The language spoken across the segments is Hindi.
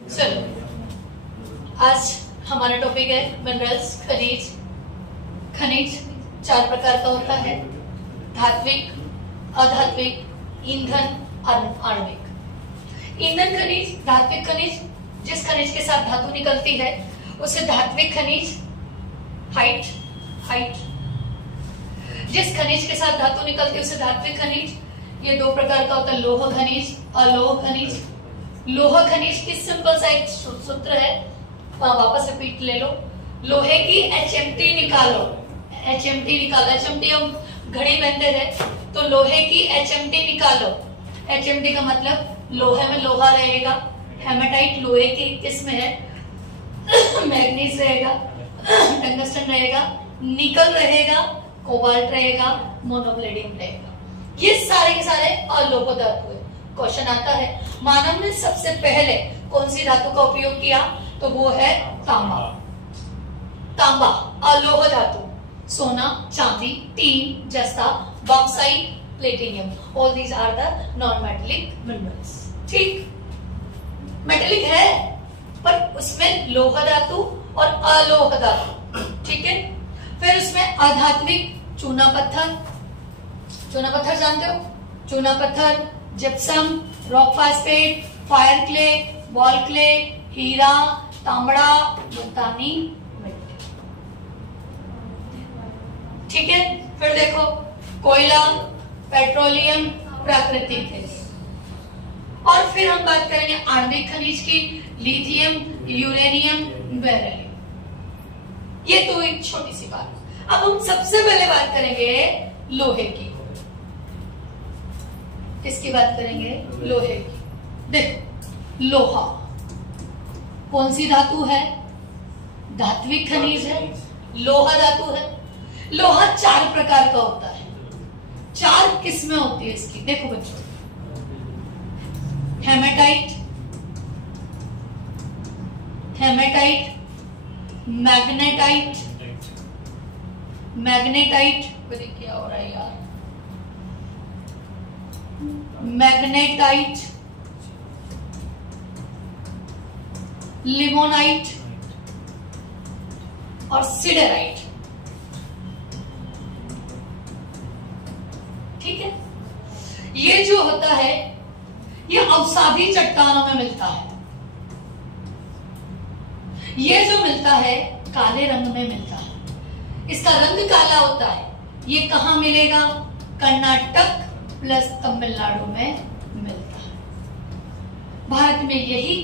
चलो, आज हमारा टॉपिक है मिनरल्स, खनिज। खनिज 4 प्रकार का होता है: धात्विक, अधात्विक, ईंधन, आणविक। ईंधन खनिज, धात्विक खनिज, जिस खनिज के साथ धातु निकलती है उसे धात्विक खनिज, हाइट। जिस खनिज के साथ धातु निकलती है उसे धात्विक खनिज। ये 2 प्रकार का होता है: लोह खनिज, अलोह खनिज। लोह खनिज की सिंपल सा एक सूत्र है, वापस रिपीट ले लो। लोहे की HMT निकालो, HMT निकालो। HMT हम घड़ी पहनते रहे तो लोहे की HMT निकालो। HMT का मतलब लोहे में लोहा रहेगा, हेमाटाइट लोहे की किस्म है, मैग्नीज रहेगा, टंगस्टन रहेगा, निकल रहेगा, कोबाल्ट रहेगा, मोनोप्लेडियम रहेगा। ये सारे के सारे अलोह धातु है। क्वेश्चन आता है मानव ने सबसे पहले कौन सी धातु का उपयोग किया, तो वो है तांबा। तांबा अलोह धातु, सोना, चांदी, टीन, जस्ता, bauxite, platinum, all these are the non metallic minerals. ठीक, मेटेलिक है पर उसमें लोह धातु और अलोह धातु। ठीक है, फिर उसमें अधात्विक चूना पत्थर। चूना पत्थर जानते हो? चूना पत्थर, gypsum, rock phosphate, fire clay, ball clay, हीरा, तांबड़ा, मुल्तानी मिट्टी। ठीक है, फिर देखो कोयला, पेट्रोलियम, प्राकृतिक गैस। और फिर हम बात करेंगे आणविक खनिज की, लिथियम, यूरेनियम, बेरिलियम। ये तो एक छोटी सी बात। अब हम सबसे पहले बात करेंगे लोहे की। किसकी बात करेंगे? लोहे की। देखो, लोहा कौन सी धातु है? धात्विक खनिज है, लोहा धातु है। लोहा 4 प्रकार का होता है, 4 किस्में होती है इसकी। देखो बच्चों, हेमेटाइट, मैग्नेटाइट, क्या हो रहा है यार, मैग्नेटाइट, लिमोनाइट और सिडेराइट। ठीक है, ये जो होता है ये अवसादी चट्टानों में मिलता है। ये जो मिलता है काले रंग में मिलता है, इसका रंग काला होता है। ये कहां मिलेगा? कर्नाटक प्लस तमिलनाडु में मिलता है। भारत में यही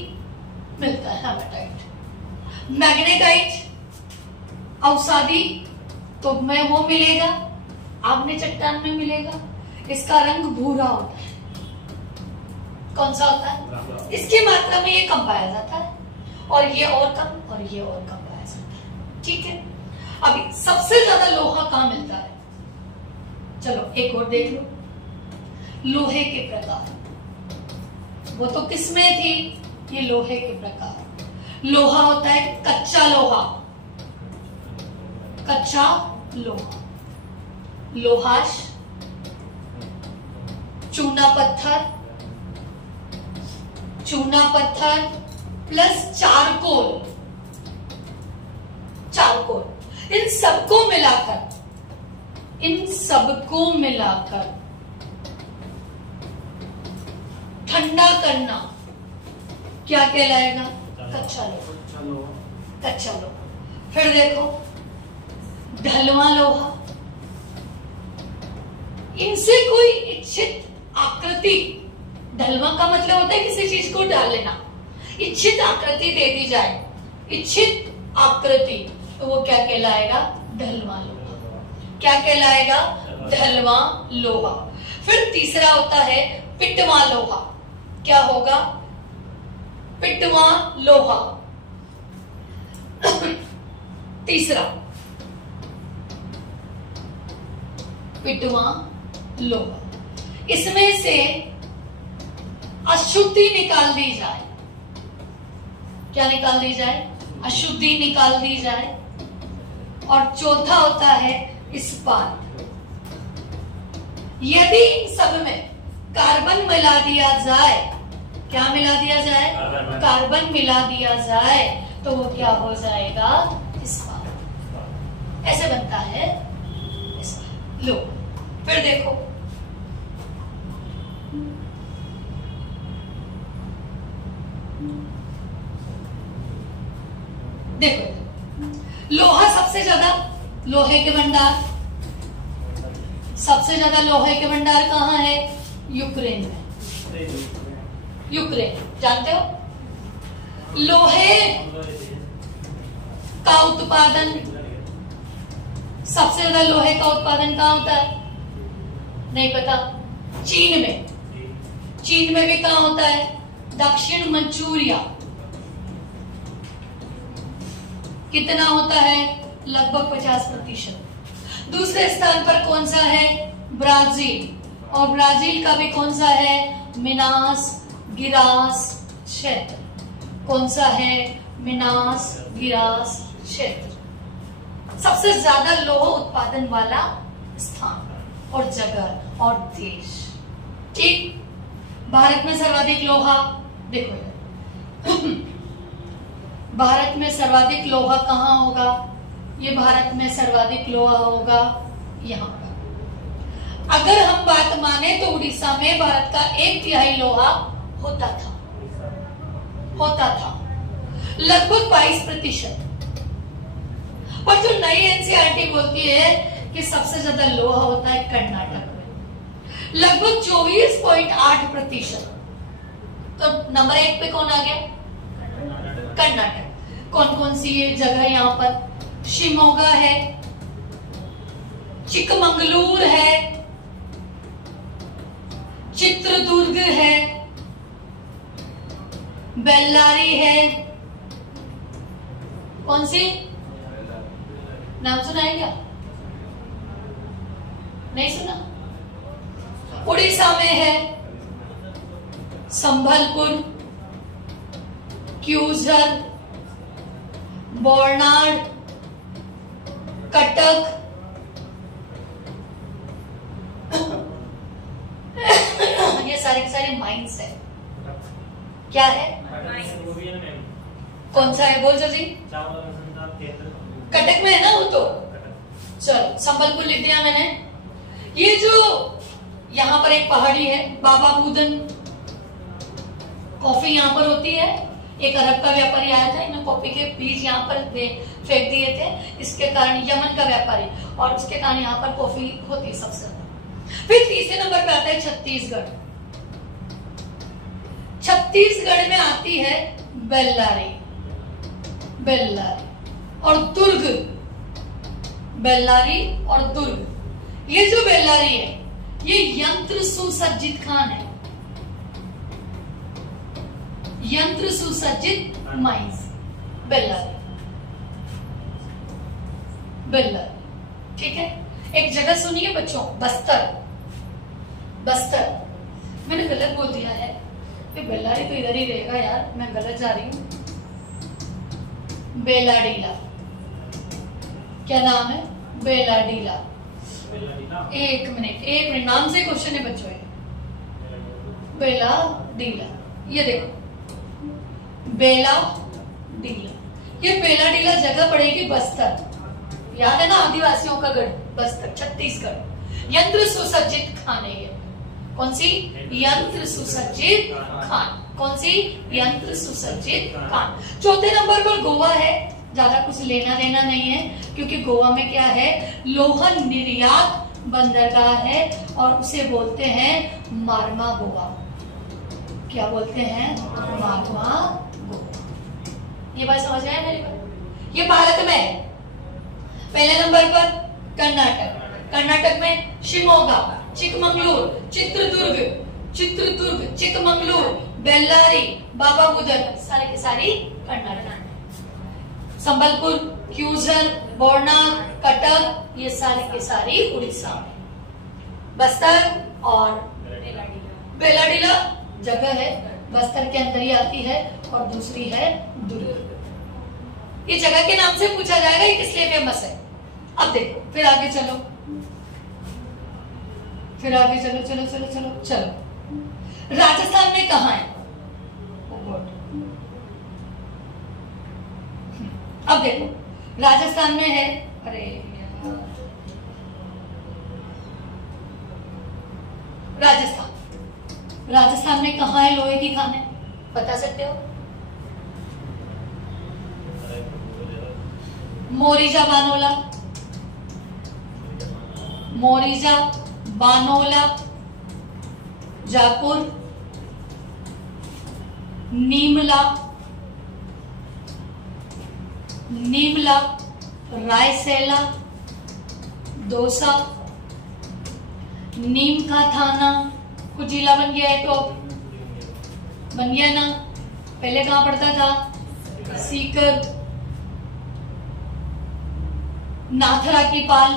मिलता है हेमाटाइट। मैग्नेटाइट अवसादी तो में वो मिलेगा, आग्नेय चट्टान में मिलेगा। इसका रंग भूरा होता है। कौन सा होता है? इसकी मात्रा में ये कम पाया जाता है, और ये और कम, और ये और कम पाया जाता है। ठीक है, अभी सबसे ज्यादा लोहा कहां मिलता है? चलो एक और देख लो, लोहे के प्रकार। वो तो किसमें थी? ये लोहे के प्रकार। लोहा होता है कच्चा लोहा, कच्चा लोहा, लोहाश, चूना पत्थर प्लस चारकोल। इन सबको मिलाकर ठंडा करना क्या कहलाएगा? कच्चा लोहा। फिर देखो ढलवा लोहा। इनसे कोई इच्छित आकृति, ढलवा का मतलब होता है किसी चीज को डाल लेना, इच्छित आकृति दे दी जाए, इच्छित आकृति, तो वो क्या कहलाएगा? ढलवा लोहा। क्या कहलाएगा? ढलवा लोहा। फिर तीसरा होता है पिटवा लोहा। क्या होगा? पिटवा लोहा। तीसरा पिटवा लोहा। इसमें से अशुद्धि निकाल दी जाए। क्या निकाल दी जाए? अशुद्धि निकाल दी जाए। और चौथा होता है इस्पात। यदि इन सब में कार्बन मिला दिया जाए क्या मिला दिया जाए, कार्बन मिला दिया जाए तो वो क्या हो जाएगा, इस्पात। ऐसे बनता है इस्पात। लो फिर देखो, देखो लोहा सबसे ज्यादा, लोहे के भंडार सबसे ज्यादा, लोहे के भंडार कहाँ है, यूक्रेन में। यूक्रेन जानते हो, लोहे का उत्पादन, सबसे ज्यादा लोहे का उत्पादन कहाँ होता है, नहीं पता, चीन में। चीन में भी कहाँ होता है, दक्षिण मंचूरिया। कितना होता है, लगभग 50%। दूसरे स्थान पर कौन सा है, ब्राजील, और ब्राजील का भी कौन सा है, मिनास गिरास क्षेत्र। कौन सा है, मिनास गिरास क्षेत्र। सबसे ज्यादा लोह उत्पादन वाला स्थान और जगह और देश। ठीक, भारत में सर्वाधिक लोहा, देखो भारत में सर्वाधिक लोहा कहाँ होगा, ये भारत में सर्वाधिक लोहा होगा यहाँ पर। अगर हम बात माने तो उड़ीसा में भारत का 1/3 लोहा होता था, लगभग 22%। पर जो नई एनसीईआरटी बोलती है कि सबसे ज्यादा लोहा होता है कर्नाटक में, लगभग 24.8%। तो नंबर 1 पे कौन आ गया, कर्नाटक। कौन कौन सी ये जगह यहाँ पर, शिमोगा है, चिकमंगलूर है, चित्रदुर्ग है, बेल्लारी है। कौन सी, नाम सुना है क्या, नहीं सुना। उड़ीसा में है संबलपुर, क्यूझर, बोरनाड, कटक, ये सारे के सारे माइंस है। क्या है, कौन सा है, बोल जल्दी। कटक में है ना वो तो, चलो संबलपुर लिख दिया मैंने। ये जो यहाँ पर एक पहाड़ी है, बाबा बुदन, कॉफी यहाँ पर होती है। एक अरब का व्यापारी आया था, इन्होंने कॉफी के बीज यहाँ पर फेंक दिए थे, इसके कारण, यमन का व्यापारी, और उसके कारण यहाँ पर कॉफी होती है सबसे ज्यादा। फिर तीसरे नंबर पे आता है छत्तीसगढ़। छत्तीसगढ़ में आती है बेल्लारी, और दुर्ग, बेल्लारी और दुर्ग। ये जो बेल्लारी है ये यंत्र सुसज्जित खान है, यंत्र सुसज्जित माइंस, बेल्लारी। ठीक है। एक जगह सुनिए बच्चों, बस्तर। मैंने गलत बोल दिया है, बेल्लारी तो इधर ही रहेगा यार, मैं गलत जा रही हूँ। बेलाडीला, क्या नाम है, बेलाडीला। एक मिनट, नाम से क्वेश्चन है बच्चों। बेलाडीला, ये देखो बेलाडीला, ये बेलाडीला जगह पड़ेगी बस्तर, याद है ना, आदिवासियों का गढ़ बस्तर, छत्तीसगढ़। यंत्र सुसज्जित खान है ये। कौन सी, यंत्र सुसज्जित खान। कौन सी, यंत्र सुसज्जित खान। चौथे नंबर पर गोवा है, ज्यादा कुछ लेना देना नहीं है, क्योंकि गोवा में क्या है, लोहा निर्यात बंदरगाह है और उसे बोलते हैं मार्मा गोवा। क्या बोलते हैं, मार्मा गोवा। ये बात समझ आया मेरे को। ये भारत में है। पहले नंबर पर कर्नाटक, कर्नाटक में शिमोगा, चिकमंगलूर, चित्रदुर्ग, चिकमंगलूर, बेल्लारी, बाबा बुदन, सारे के सारी कर्नाटक। संबलपुर, क्यूझर, बोरना, कटक, ये सारे के सारी उड़ीसा में। बस्तर और बेलाडीला जगह है, बस्तर के अंदर ही आती है, और दूसरी है दुर्ग। ये जगह के नाम से पूछा जाएगा ये किस लिए फेमस है। अब देखो, फिर आगे चलो, चलो। राजस्थान में कहाँ है, अब देखो राजस्थान में है, अरे राजस्थान में कहाँ है लोहे की खाने, बता सकते हो? मोरिजा बानोला, मोरिजा बानोला, जयपुर, नीमला, नीमला, रायसेला, दौसा, नीम का थाना, कुछ जिला बन गया है तो बन गया ना, पहले कहां पड़ता था? सीकर, नाथरा की पाल,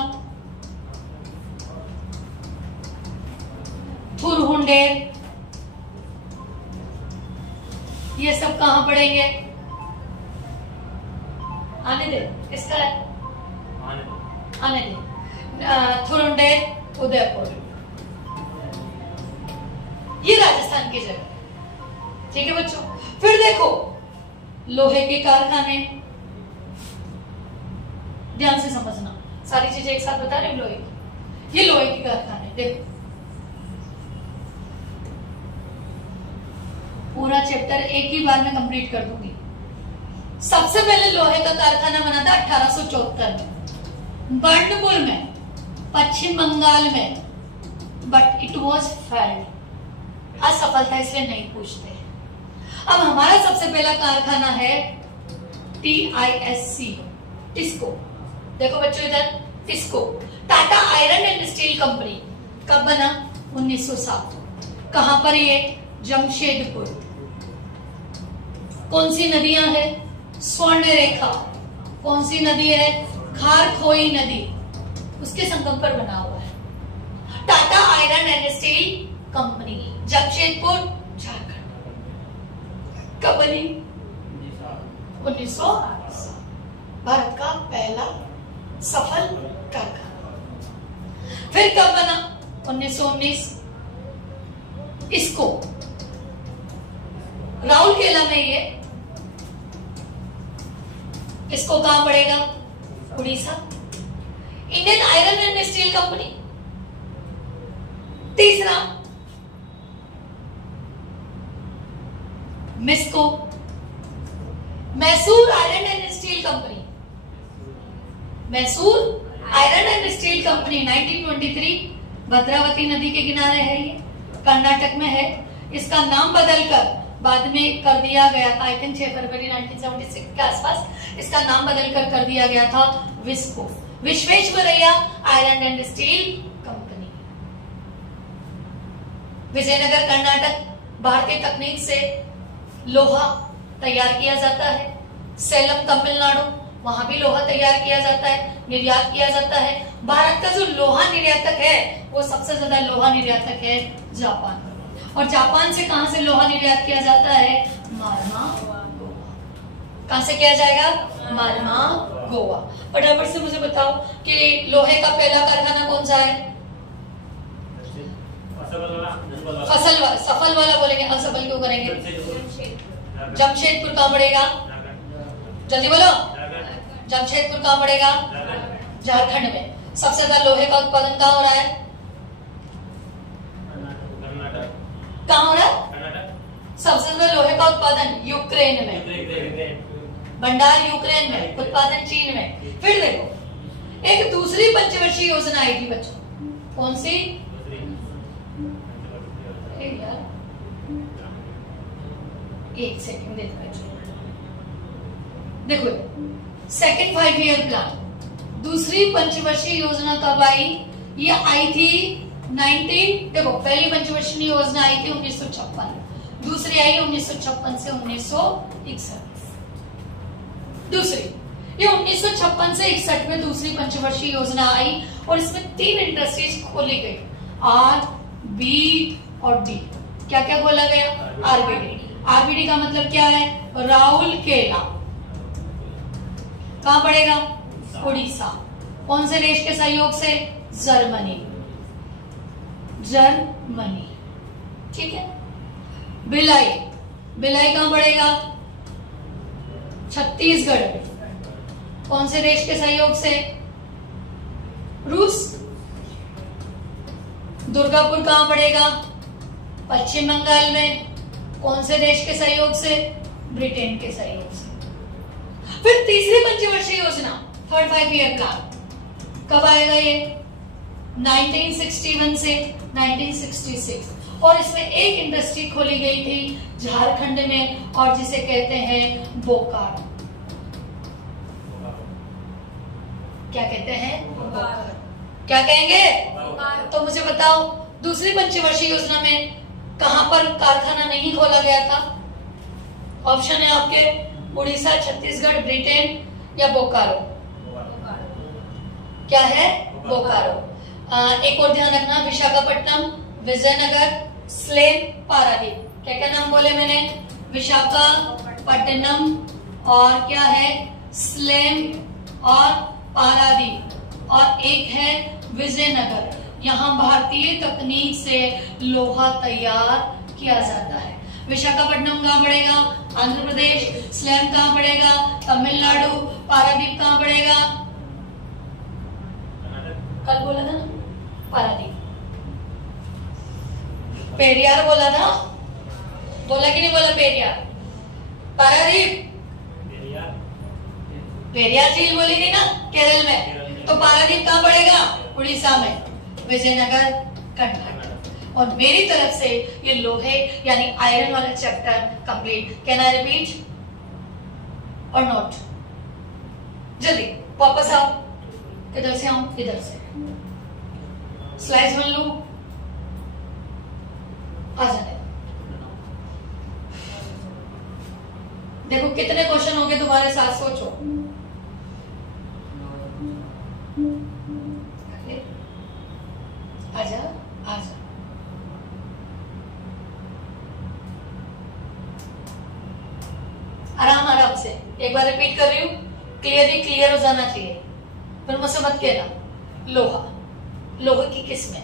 थुरहुंडेर, ये सब कहां पड़ेंगे? आने दे, इसका है आने दे। थुरहुंडेर, उदयपुर, ये राजस्थान की जगह, ठीक है बच्चों। फिर देखो लोहे के कारखाने, ध्यान से समझना, सारी चीजें एक साथ बता रहे हैं लोहे की। ये लोहे के कारखाने, देखो पूरा चैप्टर एक ही बार में कंप्लीट कर दूंगी। सबसे पहले लोहे का कारखाना बना था 1874 में बर्नपुर में, पश्चिम बंगाल में, बट इट वॉज फेल्ड, असफल था, इसलिए नहीं पूछते। अब हमारा सबसे पहला कारखाना है TISC, टिस्को। देखो बच्चों इधर, TISCO Tata iron and steel company, कब बना? 1907। कहां पर? ये जमशेदपुर। कौन सी नदियां हैं? स्वर्ण रेखा। कौन सी नदी है? खारखोई नदी, उसके संगम पर बना हुआ है। Tata iron and steel company, Jamshedpur, Jharkhand. कब बनी? 1908। भारत का पहला सफल कारखाना। फिर कब बना? 1919। इसको राउरकेला में, ये इसको कहां पड़ेगा? Orissa. Indian iron and steel company. तीसरा MISCO, Mysore iron and steel company, Mysore iron and steel company 1923, Bhadravati नदी के किनारे है, ये कर्नाटक में है। इसका नाम बदलकर बाद में कर दिया गया था, आई थिंक 6 फरवरी 1976 के आसपास इसका नाम बदलकर कर दिया गया था VISCO, Visvesvaraya iron and steel company. Vijayanagar Karnataka, भारतीय तकनीक से लोहा तैयार किया जाता है। सेलम तमिलनाडु, वहां भी लोहा तैयार किया जाता है, निर्यात किया जाता है। भारत का जो लोहा निर्यातक है वो सबसे ज्यादा लोहा निर्यातक है जापान। और जापान से कहां से लोहा निर्यात किया जाता है? मारमा, गोवा। कहां से किया जाएगा? मारमा, गोवा। फटाफट से मुझे बताओ कि लोहे का पहला कारखाना कौन सा है? सफल वाला बोलेंगे, असफल क्यों करेंगे? जमशेदपुर कहां पड़ेगा? जल्दी बोलो। जमशेदपुर कहां पड़ेगा? झारखंड में। सबसे ज्यादा लोहे का उत्पादन कहां हो रहा है? कहां हो रहा है? सबसे ज्यादा लोहे का उत्पादन यूक्रेन में, भंडार यूक्रेन में, उत्पादन चीन में। फिर देखो एक दूसरी पंचवर्षीय योजना आई थी बच्चों, कौन सी? एक सेकंड देखो, सेकंड 5 ईयर प्लान, दूसरी पंचवर्षीय योजना कब आई? ये आई थी 19, देखो पहली पंचवर्षीय योजना आई थी 1956, दूसरी आई 1956 से 1961। दूसरी ये 1956 से 61 में दूसरी पंचवर्षीय योजना आई और इसमें 3 इंडस्ट्रीज खोली गई, आर, बी और डी। क्या क्या खोला गया? आरबीडी। आरबीडी का मतलब क्या है? राउरकेला। कहां पड़ेगा? उड़ीसा। कौन से देश के सहयोग से? जर्मनी, जर्मनी, ठीक है। भिलाई, भिलाई कहां पड़ेगा? छत्तीसगढ़। कौन से देश के सहयोग से? रूस। दुर्गापुर कहां पड़ेगा? पश्चिम बंगाल में। कौन से देश के सहयोग से? ब्रिटेन के सहयोग से। फिर तीसरी पंचवर्षीय योजना, थर्ड 5 ईयर प्लान, कब आएगा ये? 1961 से 1966। और इसमें एक इंडस्ट्री खोली गई थी झारखंड में, और जिसे कहते हैं बोकारो। क्या कहते हैं? बोकारो। क्या कहेंगे? तो मुझे बताओ, दूसरी पंचवर्षीय योजना में कहां पर कारखाना नहीं खोला गया था? ऑप्शन है आपके, उड़ीसा, छत्तीसगढ़, ब्रिटेन या बोकारो। क्या है? बोकारो। एक और ध्यान रखना, विशाखापट्टनम, विजयनगर, स्लेम, पारादीप। क्या क्या नाम बोले मैंने? विशाखापट्टनम और क्या है? स्लेम और पारादीप, और एक है विजयनगर। यहाँ भारतीय तकनीक से लोहा तैयार किया जाता है। विशाखापट्टनम कहाँ पड़ेगा? आंध्र प्रदेश। स्लैम कहाँ पड़ेगा? तमिलनाडु। पारादीप कहाँ पड़ेगा? कल बोला था ना, पारादीप। पेरियार बोला था, बोला कि नहीं बोला? पेरियार, पारादीप। पेरियार झील बोली थी ना केरल में, तो पारादीप कहाँ पड़ेगा? उड़ीसा में। विजयनगर, कर्नाटक। और मेरी तरफ से ये लोहे यानी आयरन वाला chapter complete. Can I repeat और नोट? जल्दी वापस आओ। किधर से आऊं? इधर से। स्लाइड्स बन लूं? आ जाने। देखो कितने क्वेश्चन होंगे तुम्हारे साथ, सोचो। आजा आजा। आराम आराम से, एक बार रिपीट कर रही हूँ, क्लियर हो जाना चाहिए। फिर मुझसे मत कहना। लोहा, लोहे की किस्में,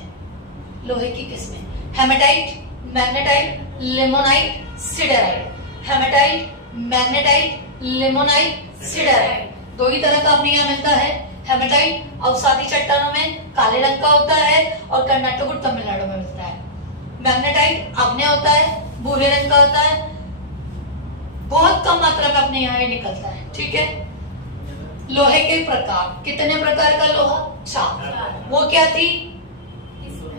लोहे की किस्में, hematite, magnetite, limonite, siderite. Hematite, magnetite, limonite, siderite. दो ही तरह का अपने यहाँ मिलता है। हेमेटाइट अवसादी चट्टानों में काले रंग का होता है और कर्नाटक और तमिलनाडु में मिलता है। मैग्नेटाइट आग्नेय होता है, भूरे रंग का होता है, बहुत कम मात्रा में अपने यहाँ निकलता है। ठीक है। लोहे के प्रकार, कितने प्रकार का लोहा? 4। वो क्या थी?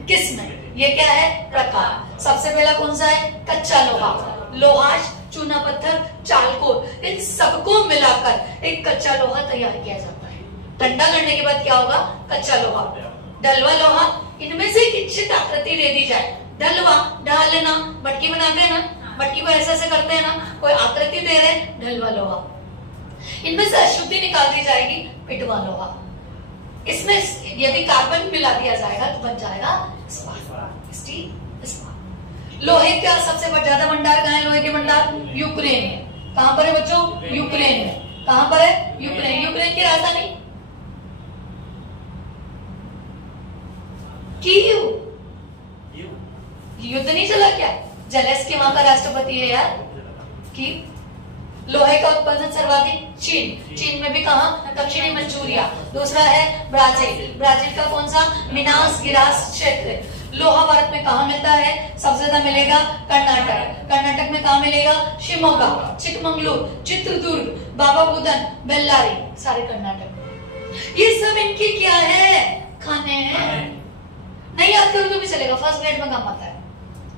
किस्में। ये क्या है? प्रकार। सबसे पहला कौन सा है? कच्चा लोहा, लोहाश, चूना पत्थर, चालकोर, इन सबको मिलाकर एक कच्चा लोहा तैयार किया जाता है। ठंडा करने के बाद क्या होगा? कच्चा लोहा। ढलवा लोहा, इनमें से एक इच्छित आकृति दे दी जाए। ढलवा, ढालना, मटकी बनाते हैं ना, मटकी को ऐसे ऐसे करते हैं ना, कोई आकृति दे रहे, ढलवा लोहा। इनमें से अशुद्धि निकाल दी जाएगी, पिटवा लोहा। इसमें यदि कार्बन मिला दिया जाएगा तो बन जाएगा इस्पात, स्टील, इस्पात। लोहे का सबसे ज्यादा भंडार कहाँ है? लोहे के भंडार यूक्रेन में। कहां पर है बच्चों? यूक्रेन में। कहां पर है? यूक्रेन। यूक्रेन की राजधानी कीव। युद्ध नहीं चला क्या? जेलेंस्की वहां का राष्ट्रपति है यार। कीव। लोहे का उत्पादन सर्वाधिक चीन। चीन में भी कहा? दक्षिणी मंचूरिया। दूसरा है ब्राजील। ब्राजील का कौन सा? मिनास गिरास क्षेत्र। लोहा भारत में कहा मिलता है? सबसे ज्यादा मिलेगा कर्नाटक। कर्नाटक में कहा मिलेगा? शिमोगा, चिकमंगलुरु, चित्रदुर्ग, बाबा बुदन, बेल्लारी, सारे कर्नाटक। ये सब इनकी क्या है? खाने हैं। नहीं याद करो तो भी चलेगा, फर्स्ट ग्रेड में काम आता है।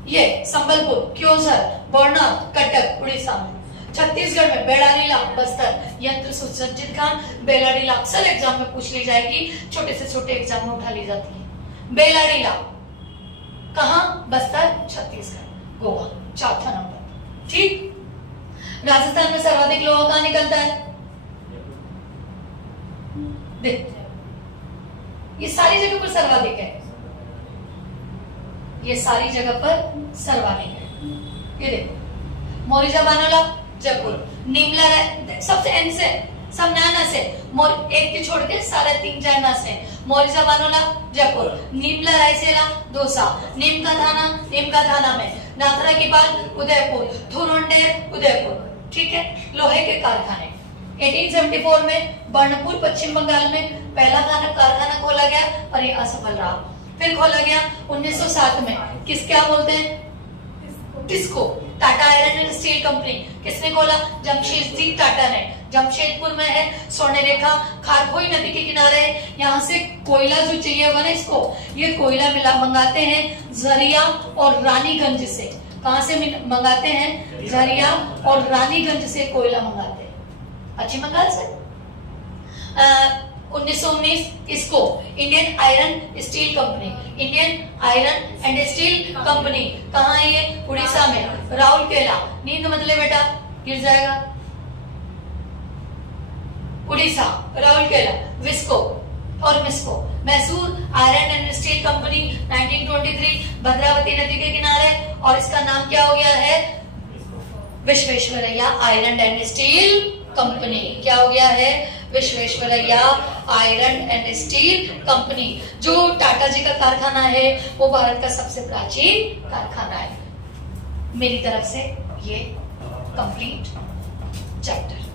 ये संबलपुर, क्योंझर, बरनाल, कटक उड़ीसा में। छत्तीसगढ़ में बेड़ारीला, बस्तर, यंत्र सुसज्जित खान। बेलाडीला अक्सर एग्जाम में पूछ ली जाएगी, छोटे से छोटे एग्जाम में उठा ली जाती है। बेलाडीला कहां? बस्तर, छत्तीसगढ़, गोवा, चौथा नंबर। ठीक। राजस्थान में सर्वाधिक लोहा कहां निकलता है? देखते हैं, ये सारी जगह पर सर्वाधिक है। ये सारी जगह पर सर्वाधिक है। ये देखो, मोरिजा बानोला, जयपुर, नीमला, सबसे एंड से, सब नया से, एक की छोड़ के सारे 3 चाइना से। मोरिजा बानोला, जयपुर, नीमला रायसेला, दौसा, नीम का थाना में, नाथरा की बाल, उदयपुर, थुरंडेर, उदयपुर। ठीक है। लोहे के कारखाने, 1874 में बर्नपुर पश्चिम बंगाल में पहला कारखाना खोला गया और ये असफल रहा। फिर खोला गया 1907 में, किस क्या बोलते हैं, TISCO, Tata iron and steel company. किसने खोला? जमशेदजी टाटा ने। जमशेदपुर में है, स्वर्णरेखा खारखोई नदी के किनारे है। यहाँ से कोयला जो चाहिए होगा ना इसको, ये कोयला मंगाते हैं झरिया और रानीगंज से। कहां से मंगाते हैं? झरिया और रानीगंज से कोयला मंगाते हैं, पश्चिम बंगाल से। 1919 इसको Indian iron steel company, Indian iron and steel company कहाँ है ये? उड़ीसा में, राउरकेला। नींद मतलब बेटा गिर जाएगा, उड़ीसा, राउरकेला। विस्को और MISCO, Mysore iron and steel company 1923 Bhadravati नदी के किनारे, और इसका नाम क्या हो गया है? Visvesvaraya iron and steel company. क्या हो गया है? Visvesvaraya iron and steel company. जो टाटा जी का कारखाना है वो भारत का सबसे प्राचीन कारखाना है। मेरी तरफ से ये कंप्लीट चैप्टर।